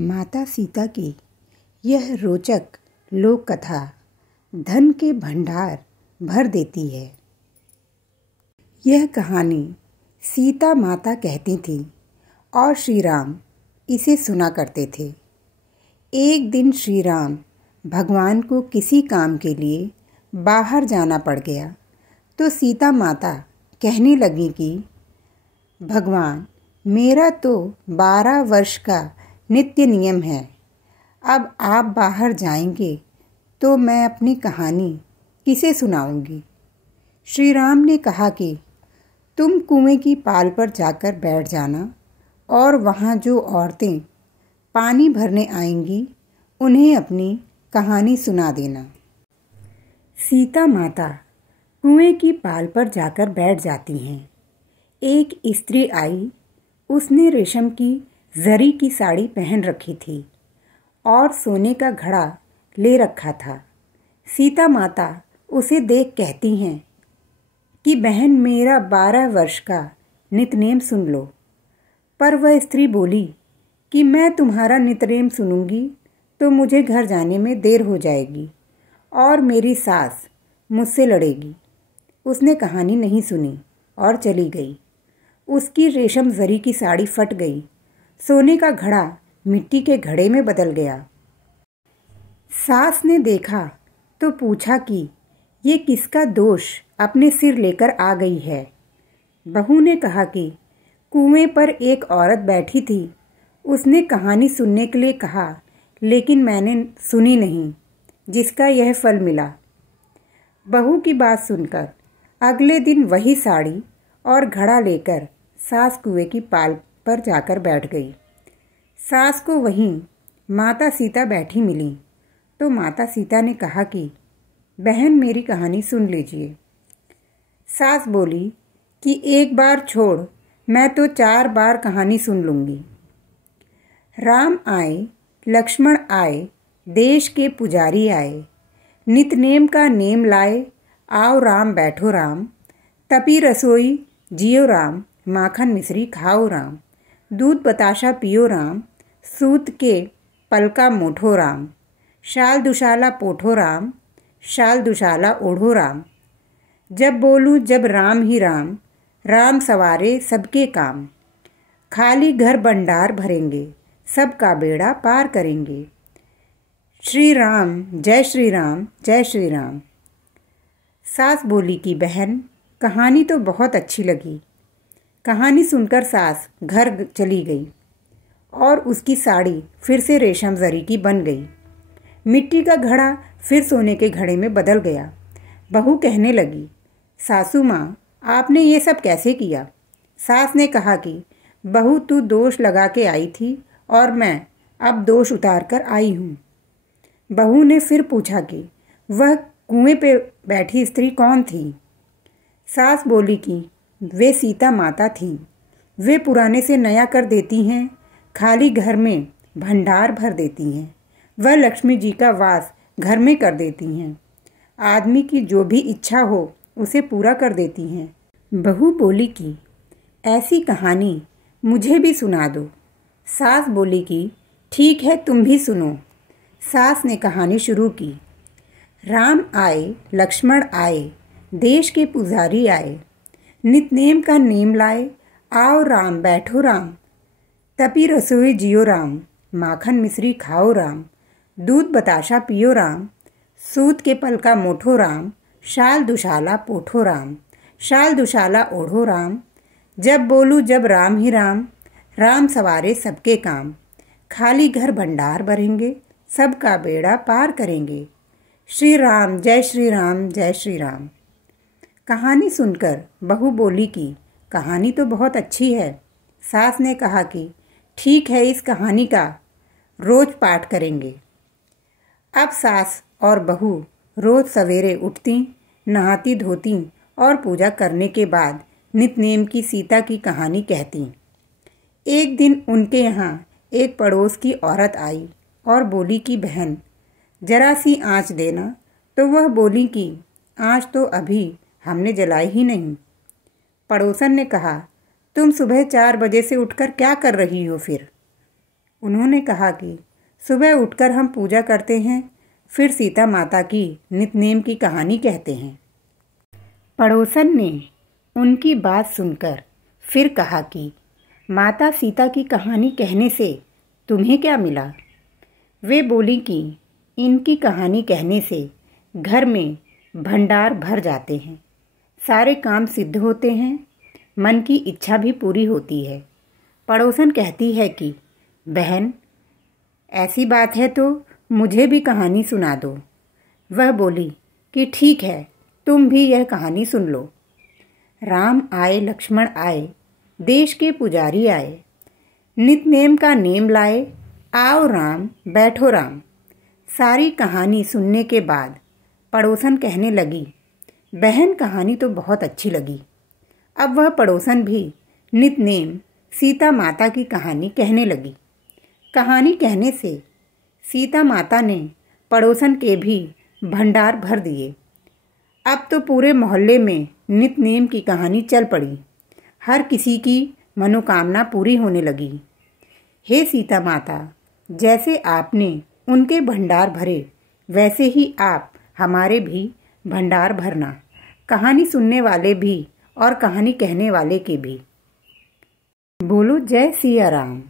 माता सीता की यह रोचक लोक कथा धन के भंडार भर देती है। यह कहानी सीता माता कहती थी और श्री राम इसे सुना करते थे। एक दिन श्री राम भगवान को किसी काम के लिए बाहर जाना पड़ गया तो सीता माता कहने लगी कि भगवान, मेरा तो 12 वर्ष का नित्य नियम है। अब आप बाहर जाएंगे तो मैं अपनी कहानी किसे सुनाऊंगी। श्री राम ने कहा कि तुम कुएं की पाल पर जाकर बैठ जाना और वहाँ जो औरतें पानी भरने आएंगी उन्हें अपनी कहानी सुना देना। सीता माता कुएं की पाल पर जाकर बैठ जाती हैं। एक स्त्री आई। उसने रेशम की जरी की साड़ी पहन रखी थी और सोने का घड़ा ले रखा था। सीता माता उसे देख कहती हैं कि बहन, मेरा 12 वर्ष का नितनेम सुन लो। पर वह स्त्री बोली कि मैं तुम्हारा नितनेम सुनूंगी तो मुझे घर जाने में देर हो जाएगी और मेरी सास मुझसे लड़ेगी। उसने कहानी नहीं सुनी और चली गई। उसकी रेशम जरी की साड़ी फट गई। सोने का घड़ा मिट्टी के घड़े में बदल गया। सास ने देखा तो पूछा कि ये किसका दोष अपने सिर लेकर आ गई है। बहू ने कहा कि कुएं पर एक औरत बैठी थी। उसने कहानी सुनने के लिए कहा, लेकिन मैंने सुनी नहीं, जिसका यह फल मिला। बहू की बात सुनकर अगले दिन वही साड़ी और घड़ा लेकर सास कुएं की पाल पर जाकर बैठ गई। सास को वहीं माता सीता बैठी मिली तो माता सीता ने कहा कि बहन, मेरी कहानी सुन लीजिए। सास बोली कि एक बार छोड़, मैं तो 4 बार कहानी सुन लूँगी। राम आए, लक्ष्मण आए, देश के पुजारी आए, नितनेम का नेम लाए, आओ राम बैठो राम, तपी रसोई जियो राम, माखन मिश्री खाओ राम, दूध बताशा पियो राम, सूत के पलका मोठो राम, शाल दुशाला पोठो राम, शाल दुशाला ओढ़ो राम, जब बोलूं जब राम ही राम, राम सवारे सबके काम, खाली घर भंडार भरेंगे, सबका बेड़ा पार करेंगे, श्री राम जय श्री राम जय श्री राम। सास बोली कि बहन, कहानी तो बहुत अच्छी लगी। कहानी सुनकर सास घर चली गई और उसकी साड़ी फिर से रेशम जरी की बन गई। मिट्टी का घड़ा फिर सोने के घड़े में बदल गया। बहू कहने लगी, सासू माँ, आपने ये सब कैसे किया। सास ने कहा कि बहू, तू दोष लगा के आई थी और मैं अब दोष उतार कर आई हूँ। बहू ने फिर पूछा कि वह कुएं पे बैठी स्त्री कौन थी। सास बोली कि वे सीता माता थी। वे पुराने से नया कर देती हैं, खाली घर में भंडार भर देती हैं। वह लक्ष्मी जी का वास घर में कर देती हैं। आदमी की जो भी इच्छा हो उसे पूरा कर देती हैं। बहू बोली कि ऐसी कहानी मुझे भी सुना दो। सास बोली कि ठीक है, तुम भी सुनो। सास ने कहानी शुरू की। राम आए, लक्ष्मण आए, देश के पुजारी आए, नितनेम का नेम लाए, आओ राम बैठो राम, तपी रसोई जियो राम, माखन मिश्री खाओ राम, दूध बताशा पियो राम, सूत के पलका मोठो राम, शाल दुशाला पोठो राम, शाल दुशाला ओढ़ो राम, जब बोलूं जब राम ही राम, राम सवारे सबके काम, खाली घर भंडार भरेंगे, सबका बेड़ा पार करेंगे, श्री राम जय श्री राम जय श्री राम। कहानी सुनकर बहू बोली कि कहानी तो बहुत अच्छी है। सास ने कहा कि ठीक है, इस कहानी का रोज पाठ करेंगे। अब सास और बहू रोज सवेरे उठती, नहाती धोती और पूजा करने के बाद नितनेम की सीता की कहानी कहती। एक दिन उनके यहाँ एक पड़ोस की औरत आई और बोली कि बहन, जरा सी आँच देना। तो वह बोली कि आँच तो अभी हमने जलाई ही नहीं। पड़ोसन ने कहा, तुम सुबह 4 बजे से उठकर क्या कर रही हो फिर। उन्होंने कहा कि सुबह उठकर हम पूजा करते हैं, फिर सीता माता की नितनेम की कहानी कहते हैं। पड़ोसन ने उनकी बात सुनकर फिर कहा कि माता सीता की कहानी कहने से तुम्हें क्या मिला? वे बोली कि इनकी कहानी कहने से घर में भंडार भर जाते हैं, सारे काम सिद्ध होते हैं, मन की इच्छा भी पूरी होती है। पड़ोसन कहती है कि बहन, ऐसी बात है तो मुझे भी कहानी सुना दो। वह बोली कि ठीक है, तुम भी यह कहानी सुन लो। राम आए लक्ष्मण आए, देश के पुजारी आए, नितनेम का नेम लाए, आओ राम बैठो राम। सारी कहानी सुनने के बाद पड़ोसन कहने लगी, बहन कहानी तो बहुत अच्छी लगी। अब वह पड़ोसन भी नितनेम सीता माता की कहानी कहने लगी। कहानी कहने से सीता माता ने पड़ोसन के भी भंडार भर दिए। अब तो पूरे मोहल्ले में नितनेम की कहानी चल पड़ी। हर किसी की मनोकामना पूरी होने लगी। हे सीता माता, जैसे आपने उनके भंडार भरे, वैसे ही आप हमारे भी भंडार भरना, कहानी सुनने वाले भी और कहानी कहने वाले के भी। बोलो जय सिया राम।